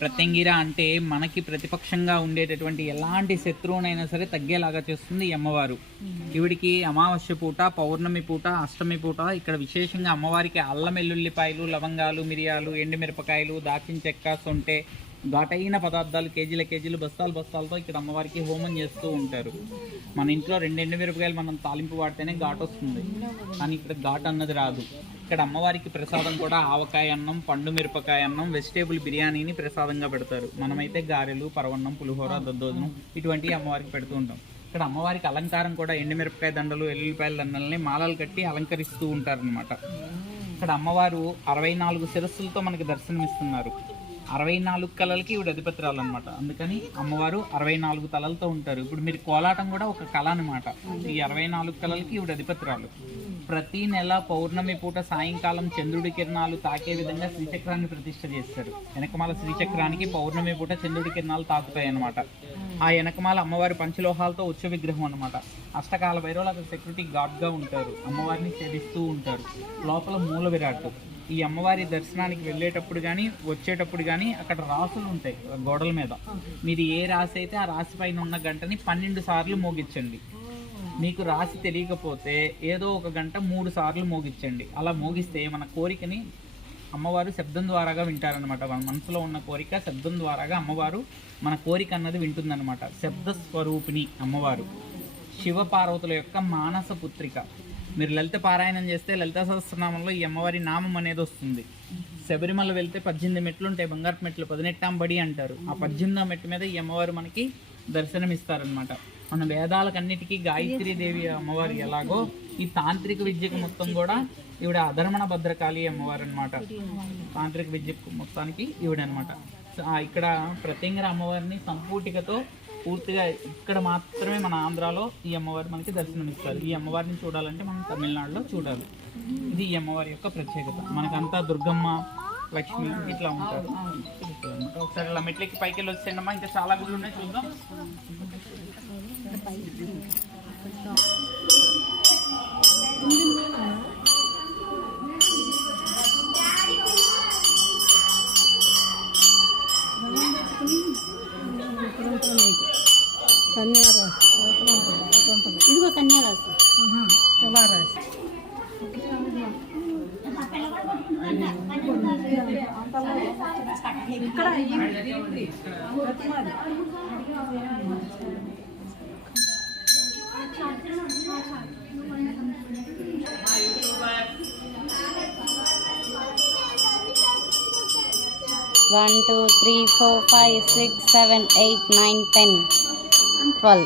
ప్రత్యంగిర అంటే మనకి ప్రతిపక్షంగా ఉండేటటువంటి ఎలాంటి శత్రువునైనా సరే తగ్గేలాగా చేస్తుంది ఈ అమ్మవారు. ఈవిడికి అమావాస్య పూట, పౌర్ణమి పూట, అష్టమి పూట ఇక్కడ విశేషంగా అమ్మవారికి అల్లం వెల్లుల్లిపాయలు, లవంగాలు, మిరియాలు, ఎండుమిరపకాయలు, దాచిన చెక్క, సొంటె, ఘాటైన పదార్థాలు కేజీలు బస్తాలతో ఇక్కడ అమ్మవారికి హోమం చేస్తూ ఉంటారు. మన ఇంట్లో 2 ఎండుమిరపకాయలు మనం తాలింపు వాడితేనే ఘాటు వస్తుంది, కానీ ఇక్కడ ఘాటు అన్నది రాదు. ఇక్కడ అమ్మవారికి ప్రసాదం కూడా ఆవకాయ అన్నం, పండు మిరపకాయ అన్నం, వెజిటేబుల్ బిర్యానీని ప్రసాదంగా పెడతారు. మనమైతే గారెలు, పరవన్నం, పులిహోర, దద్దోజనం ఇటువంటివి అమ్మవారికి పెడుతూ ఉంటాం. ఇక్కడ అమ్మవారికి అలంకారం కూడా ఎండుమిరపకాయ దండలు, ఎల్లుల్లిపాయల దండల్ని మాలలు కట్టి అలంకరిస్తూ ఉంటారనమాట. ఇక్కడ అమ్మవారు 64 శిరస్సులతో మనకి దర్శనమిస్తున్నారు. 64 కళలకి ఈవిడ అధిపతురాలు అనమాట. అందుకని అమ్మవారు 64 తలలతో ఉంటారు. ఇప్పుడు మీరు కోలాటం కూడా ఒక కళ అనమాట. ఈ 64 కళలకి ఈవిడ అధిపతురాలు. ప్రతి నెల పౌర్ణమి పూట సాయంకాలం చంద్రుడి కిరణాలు తాకే విధంగా శ్రీచక్రాన్ని ప్రతిష్ఠ చేస్తారు. వెనకమాల శ్రీచక్రానికి పౌర్ణమి పూట చంద్రుడి కిరణాలు తాకుతాయి అనమాట. ఆ వెనకమాల అమ్మవారి పంచలోహాలతో ఉచ్చ విగ్రహం అనమాట. అష్టకాల భైరవులు అక్కడ సెక్యూరిటీ గార్డ్గా ఉంటారు. అమ్మవారిని సేవిస్తూ ఉంటారు. లోపల మూల విరాట్. ఈ అమ్మవారి దర్శనానికి వెళ్ళేటప్పుడు కానీ వచ్చేటప్పుడు కానీ అక్కడ రాసులు ఉంటాయి గోడల మీద. మీరు ఏ రాశి అయితే ఆ రాశి పైన ఉన్న గంటని 12 సార్లు మోగించండి. మీకు రాశి తెలియకపోతే ఏదో ఒక గంట 3 సార్లు మోగించండి. అలా మోగిస్తే మన కోరికని అమ్మవారు శబ్దం ద్వారాగా వింటారనమాట. మన మనసులో ఉన్న కోరిక శబ్దం ద్వారాగా అమ్మవారు మన కోరిక అన్నది వింటుందన్నమాట. శబ్ద స్వరూపిణి అమ్మవారు. శివపార్వతుల యొక్క మానస పుత్రిక. మీరు లలిత పారాయణం చేస్తే లలితా సహస్రనామంలో ఈ అమ్మవారి నామం అనేది వస్తుంది. శబరిమల వెళ్తే 18 మెట్లు ఉంటాయి, బంగారు మెట్లు, 18 బడి అంటారు. ఆ 18వ మెట్టు మీద ఈ అమ్మవారు మనకి దర్శనమిస్తారనమాట. మన వేదాలకన్నిటికీ గాయత్రీదేవి అమ్మవారు ఎలాగో ఈ తాంత్రిక విద్యకు మొత్తం కూడా ఈవిడ అధర్మణ భద్రకాళి అమ్మవారు అనమాట. తాంత్రిక విద్యకు మొత్తానికి ఈవిడనమాట. ఇక్కడ ప్రత్యంగిర అమ్మవారిని సంపూటికతో పూర్తిగా ఇక్కడ మాత్రమే మన ఆంధ్రాలో ఈ అమ్మవారు మనకి దర్శనమిస్తారు. ఈ అమ్మవారిని చూడాలంటే మనం తమిళనాడులో చూడాలి. ఇది ఈ అమ్మవారి యొక్క ప్రత్యేకత. మనకంతా దుర్గమ్మ, లక్ష్మి ఇట్లా ఉంటారు. ఒకసారి ఇలా మెట్లకి పైకి వెళ్ళి వచ్చేయండమ్మా. ఇంకా చాలా గుళ్ళు ఉన్నాయి, చూద్దాం. 1 2 3 4 5 6 7 8 9 10 12